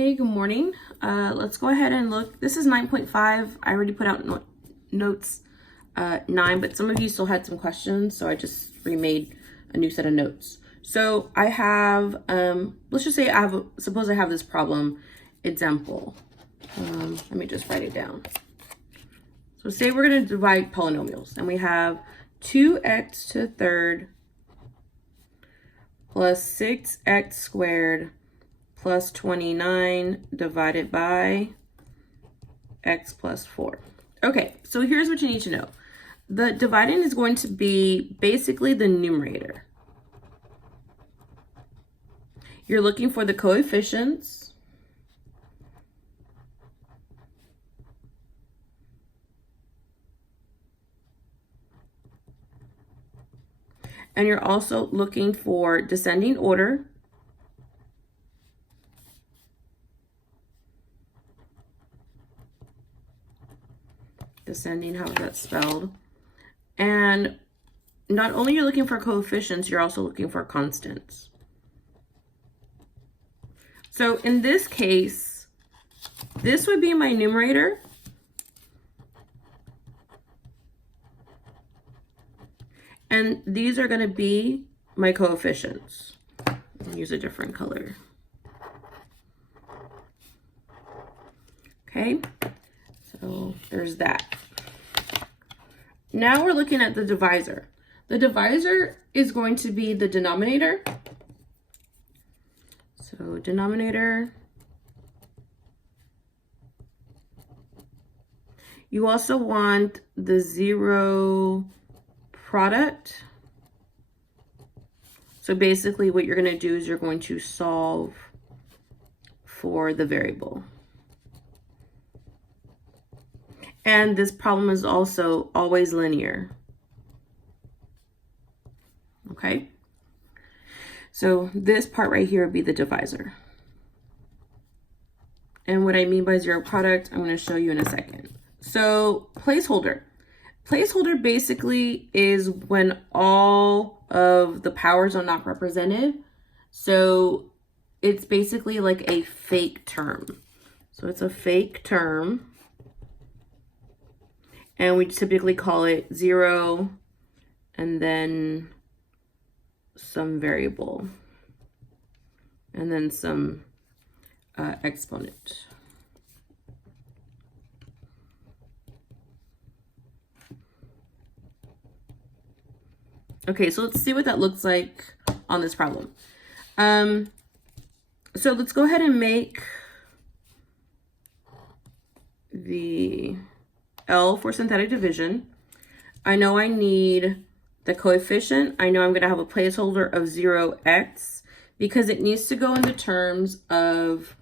Hey, good morning. Let's go ahead and look. This is 9.5. I already put out notes 9, but some of you still had some questions, so I just remade a new set of notes. So I have, let's just say suppose I have this problem example. Let me just write it down. So say we're going to divide polynomials, and we have 2x to the third plus 6x squared plus 29 divided by x plus 4. Okay, so here's what you need to know. The dividing is going to be basically the numerator. You're looking for the coefficients. And you're also looking for descending order. Descending, how that's spelled. And not only you're looking for coefficients, you're also looking for constants. So in this case, this would be my numerator. And these are going to be my coefficients. I'll use a different color. Okay, so there's that. Now we're looking at the divisor. The divisor is going to be the denominator. So denominator. You also want the zero product. So basically what you're going to do is you're going to solve for the variable. And this problem is also always linear. Okay? So this part right here would be the divisor. And what I mean by zero product, I'm going to show you in a second. So placeholder. Placeholder basically is when all of the powers are not represented. So it's basically like a fake term. So it's a fake term. And we typically call it 0 and then some variable and then some exponent. Okay, so let's see what that looks like on this problem. So let's go ahead and make the L for synthetic division. I know I need the coefficient. I know I'm going to have a placeholder of 0x because it needs to go in the terms of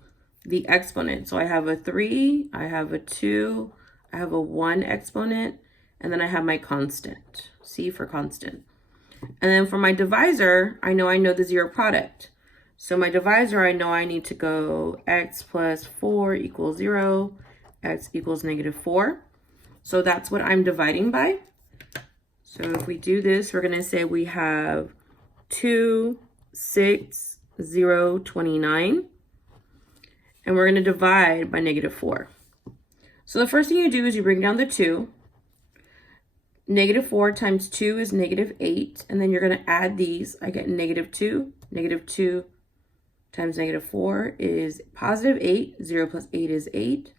the exponent. So I have a 3, I have a 2, I have a 1 exponent, and then I have my constant, C for constant. And then for my divisor, I know the zero product. So my divisor, I know I need to go x plus 4 equals 0, x equals -4. So that's what I'm dividing by. So if we do this, we're going to say we have 2, 6, 0, 29. And we're going to divide by -4. So the first thing you do is you bring down the 2. -4 times 2 is -8. And then you're going to add these. I get -2. -2 times -4 is +8. 0 plus 8 is 8.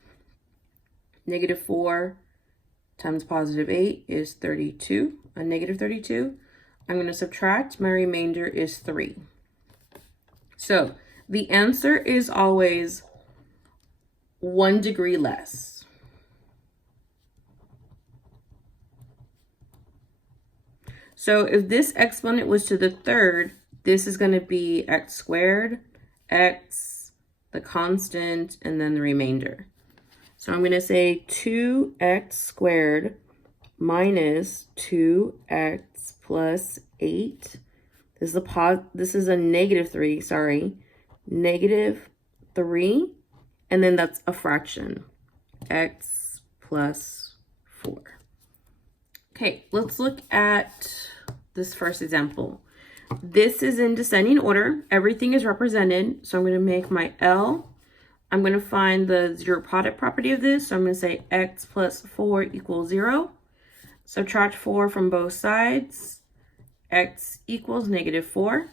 -4 times +8 is 32, a -32. I'm going to subtract, my remainder is 3. So the answer is always 1 degree less. So if this exponent was to the third, this is going to be x squared, x, the constant, and then the remainder. So I'm going to say 2x squared minus 2x plus 8. This is a -3, sorry. -3, and then that's a fraction. X plus 4. Okay, let's look at this first example. This is in descending order. Everything is represented. So I'm going to make my L I'm going to find the zero product property of this. So I'm going to say x plus 4 equals 0. Subtract 4 from both sides. X equals -4.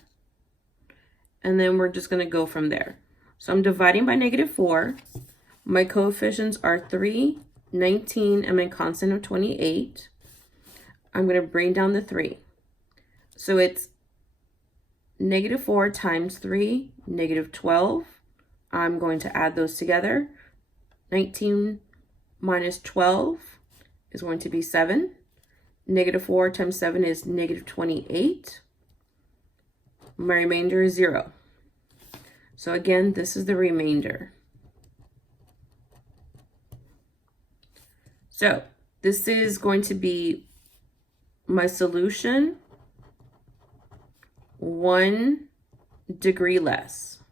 And then we're just going to go from there. So I'm dividing by -4. My coefficients are 3, 19, and my constant of 28. I'm going to bring down the 3. So it's -4 times 3, -12. I'm going to add those together. 19 minus 12 is going to be 7. -4 times 7 is -28. My remainder is 0. So again, this is the remainder. So this is going to be my solution, 1 degree less.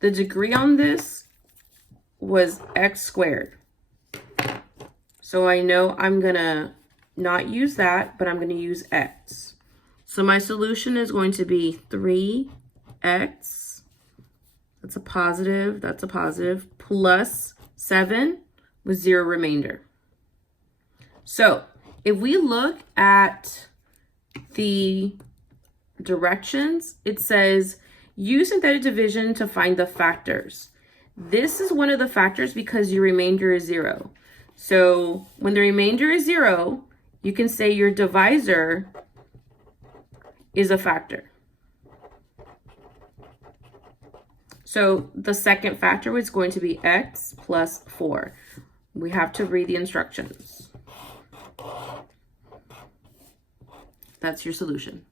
The degree on this was x squared. So I know I'm gonna not use that, but I'm gonna use x. So my solution is going to be 3x, that's a positive, plus 7 with 0 remainder. So if we look at the directions, it says use synthetic division to find the factors. This is one of the factors because your remainder is 0. So when the remainder is 0, you can say your divisor is a factor. So the second factor is going to be x plus 4. We have to read the instructions. That's your solution.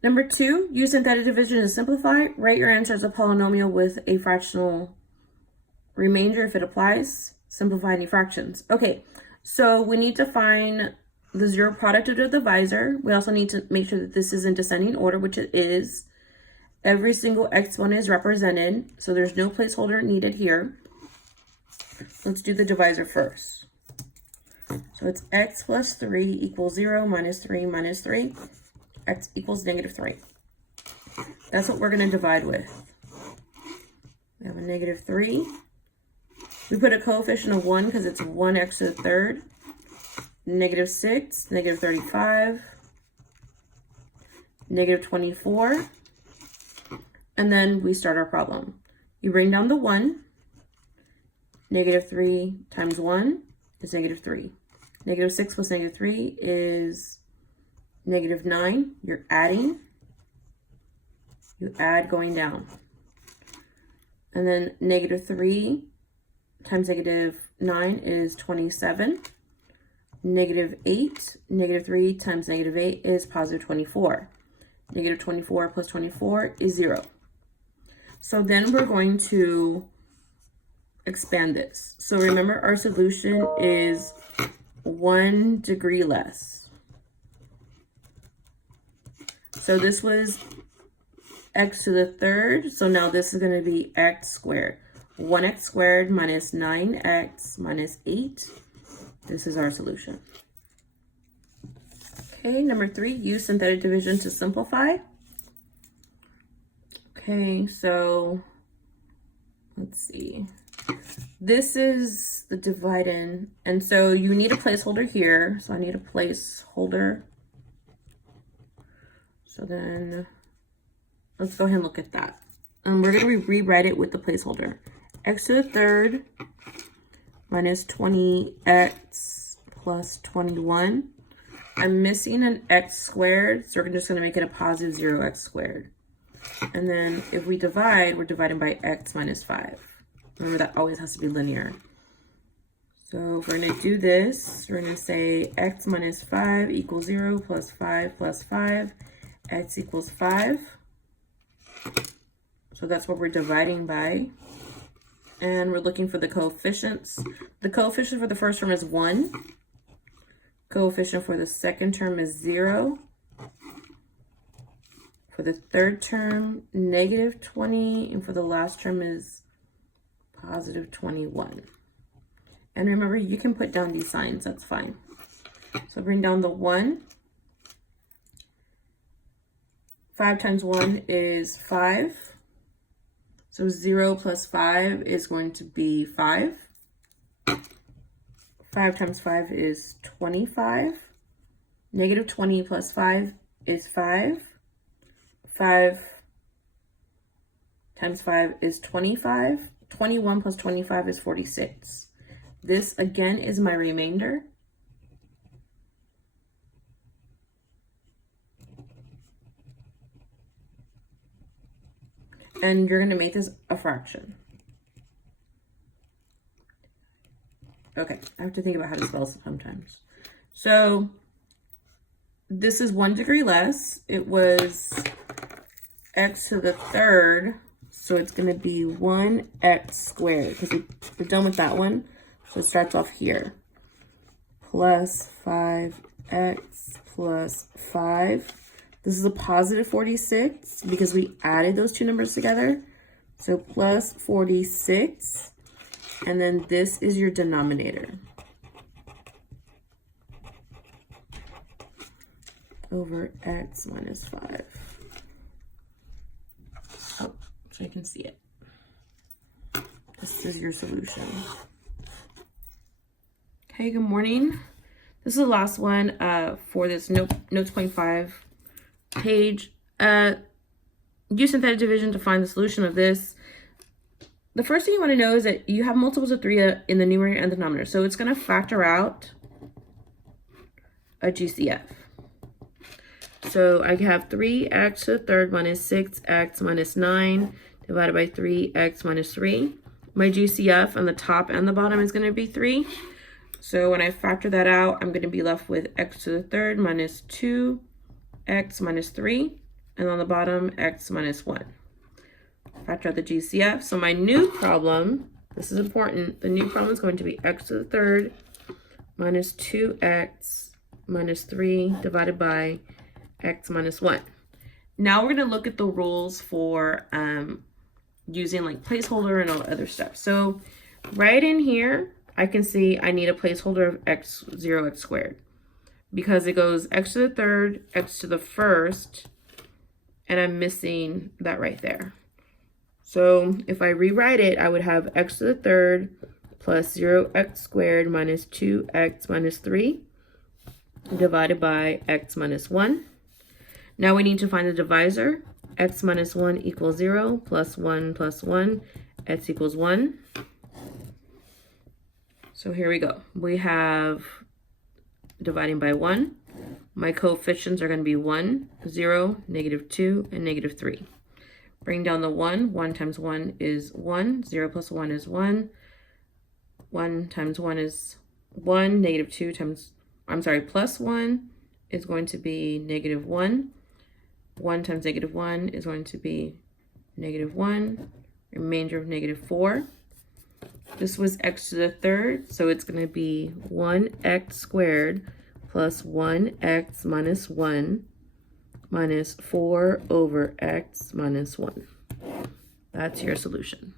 Number 2, use synthetic division to simplify. Write your answer as a polynomial with a fractional remainder if it applies. Simplify any fractions. Okay, so we need to find the zero product of the divisor. We also need to make sure that this is in descending order, which it is. Every single exponent is represented, so there's no placeholder needed here. Let's do the divisor first. So it's x plus 3 equals 0 minus 3 minus 3. X equals -3. That's what we're going to divide with. We have a -3. We put a coefficient of 1 because it's 1x to the third. -6, -35, -24. And then we start our problem. You bring down the 1. -3 times 1 is -3. -6 plus -3 is -9. You're adding. You add going down. And then -3 times -9 is 27. -8. -3 times -8 is positive 24. -24 plus 24 is 0. So then we're going to expand this. So remember, our solution is 1 degree less. So this was x to the third. So now this is going to be x squared. 1x squared minus 9x minus 8. This is our solution. Okay, number 3, use synthetic division to simplify. Okay, so let's see. This is the dividend, and so you need a placeholder here. So I need a placeholder. So then let's go ahead and look at that. And we're going to rewrite it with the placeholder. X to the third minus 20x plus 21. I'm missing an x squared, so we're just going to make it a positive 0x squared. And then if we divide, we're dividing by x minus 5. Remember, that always has to be linear. So if we're going to do this, we're going to say x minus 5 equals 0 plus 5 plus 5. X equals 5. So that's what we're dividing by. And we're looking for the coefficients. The coefficient for the first term is 1. Coefficient for the second term is 0. For the third term, -20. And for the last term is positive 21. And remember, you can put down these signs. That's fine. So bring down the 1. 5 times 1 is 5. So 0 plus 5 is going to be 5. 5 times 5 is 25. Negative 20 plus 5 is 5. 5 times 5 is 25. 21 plus 25 is 46. This, again, is my remainder. And you're going to make this a fraction. Okay, I have to think about how to spell sometimes. So this is 1 degree less. It was x to the third, so it's going to be 1x squared, because we're done with that one. So it starts off here. Plus 5x plus 5. This is a positive 46 because we added those two numbers together. So plus 46. And then this is your denominator. Over x minus 5. Oh, so you can see it. This is your solution. Okay, good morning. This is the last one for this notes 0.5 page. Use synthetic division to find the solution of this. The first thing you want to know is that you have multiples of 3 in the numerator and the denominator. So it's going to factor out a GCF. So I have 3x to the third minus 6x minus 9 divided by 3x minus 3. My GCF on the top and the bottom is going to be 3. So when I factor that out, I'm going to be left with x to the third minus 2x minus 3. And on the bottom, x minus 1. Factor out the GCF. So my new problem, this is important, the new problem is going to be x to the third minus 2x minus 3 divided by x minus 1. Now we're going to look at the rules for using like placeholder and all other stuff. So right in here, I can see I need a placeholder of x0, x squared, because it goes x to the third, x to the first, and I'm missing that right there. So if I rewrite it, I would have x to the third plus 0x squared minus 2x minus 3 divided by x minus 1. Now we need to find the divisor. X minus 1 equals 0 plus 1, x equals 1. So here we go. We have dividing by 1. My coefficients are going to be 1, 0, -2, and -3. Bring down the 1. 1 times 1 is 1. 0 plus 1 is 1. 1 times 1 is 1. -2 times, plus 1 is going to be -1. 1 times -1 is going to be -1. Remainder of -4. This was x to the third, so it's going to be 1x squared plus 1x minus 1 minus 4 over x minus 1. That's your solution.